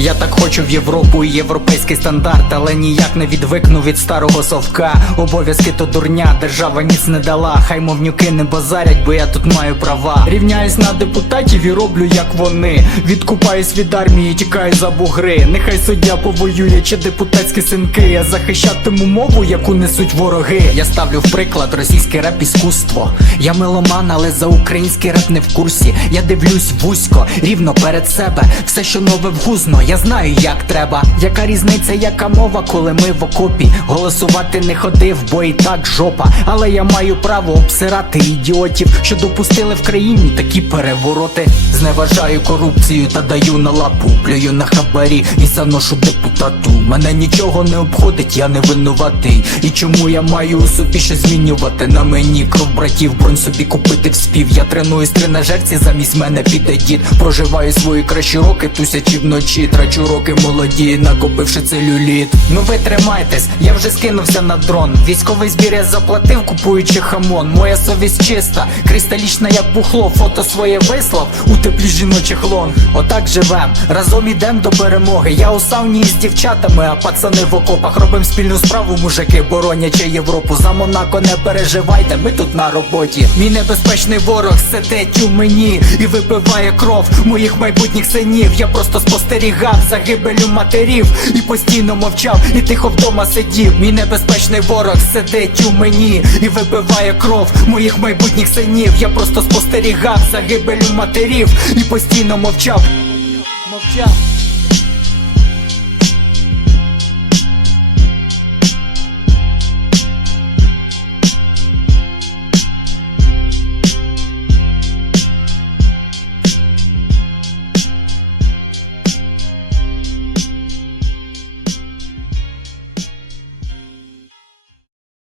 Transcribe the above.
Я так хочу в Європу і європейський стандарт, але ніяк не відвикну від старого совка. Обов'язки то дурня, держава ніц не дала. Хай мовнюки не базарять, бо я тут маю права. Рівняюсь на депутатів і роблю як вони. Відкупаюсь від армії, тікаю за бугри. Нехай суддя повоює, чи депутатські синки. Я захищатиму мову, яку несуть вороги. Я ставлю в приклад російське реп іскусство. Я меломан, але за український реп не в курсі. Я дивлюсь вузько, рівно перед себе. Все, що нове вгузно, я знаю, як треба. Яка різниця, яка мова, коли ми в окопі? Голосувати не ходив, бо і так жопа. Але я маю право обсирати ідіотів, що допустили в країні такі перевороти. Зневажаю корупцію та даю на лапу. Плюю на хабарі і заношу депутату. Мене нічого не обходить, я не винуватий. І чому я маю у собі що змінювати на мені кров братів, бронь собі купити в спів. Я тренуюсь тренажерці, замість мене піде дід. Проживаю свої кращі роки, тусячі вночі. Трачу роки молоді, накопивши целюліт. Ну ви тримайтесь, я вже скинувся на дрон. Військовий збір я заплатив, купуючи хамон. Моя совість чиста, кристалічна, як бухло, фото своє вислав у теплі жіночих лон. Отак живем, разом ідем до перемоги. Я у сауні з дівчатами, а пацани в окопах робим спільну справу, мужики, боронячи Європу. За Монако не переживайте, ми тут на роботі. Мій небезпечний ворог сидить у мені і випиває кров моїх майбутніх синів. Я просто спостерігав загибелю матерів і постійно мовчав, і тихо вдома сидів. Мій небезпечний ворог сидить у мені і вибиває кров моїх майбутніх синів. Я просто спостерігав загибелю матерів і постійно мовчав. Мовчав.